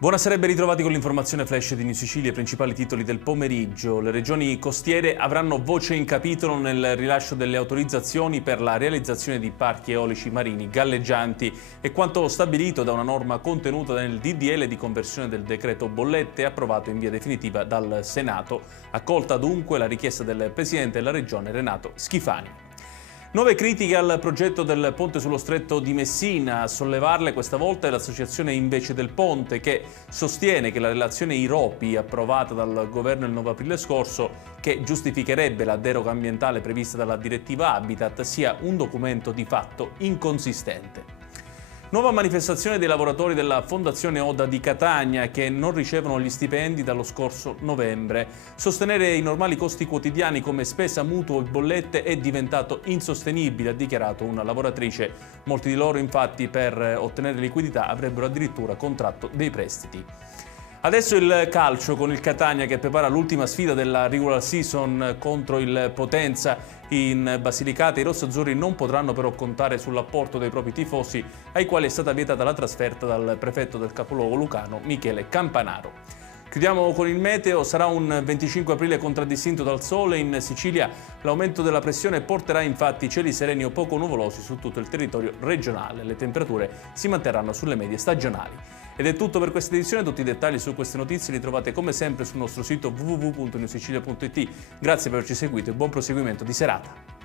Buonasera e ben ritrovati con l'informazione flash di New Sicilia, i principali titoli del pomeriggio. Le regioni costiere avranno voce in capitolo nel rilascio delle autorizzazioni per la realizzazione di parchi eolici marini galleggianti e quanto stabilito da una norma contenuta nel DDL di conversione del decreto bollette approvato in via definitiva dal Senato. Accolta dunque la richiesta del Presidente della Regione Renato Schifani. Nuove critiche al progetto del ponte sullo stretto di Messina. A sollevarle questa volta è l'associazione Invece del Ponte, che sostiene che la relazione IROPI approvata dal governo il 9 aprile scorso, che giustificherebbe la deroga ambientale prevista dalla direttiva Habitat, sia un documento di fatto inconsistente. Nuova manifestazione dei lavoratori della Fondazione Oda di Catania che non ricevono gli stipendi dallo scorso novembre. Sostenere i normali costi quotidiani come spesa, mutuo e bollette è diventato insostenibile, ha dichiarato una lavoratrice. Molti di loro infatti per ottenere liquidità avrebbero addirittura contratto dei prestiti. Adesso il calcio con il Catania che prepara l'ultima sfida della regular season contro il Potenza in Basilicata. I rossazzurri non potranno però contare sull'apporto dei propri tifosi, ai quali è stata vietata la trasferta dal prefetto del capoluogo lucano Michele Campanaro. Chiudiamo con il meteo. Sarà un 25 aprile contraddistinto dal sole. In Sicilia l'aumento della pressione porterà infatti cieli sereni o poco nuvolosi su tutto il territorio regionale. Le temperature si manterranno sulle medie stagionali. Ed è tutto per questa edizione. Tutti i dettagli su queste notizie li trovate come sempre sul nostro sito www.newsicilia.it. Grazie per averci seguito e buon proseguimento di serata.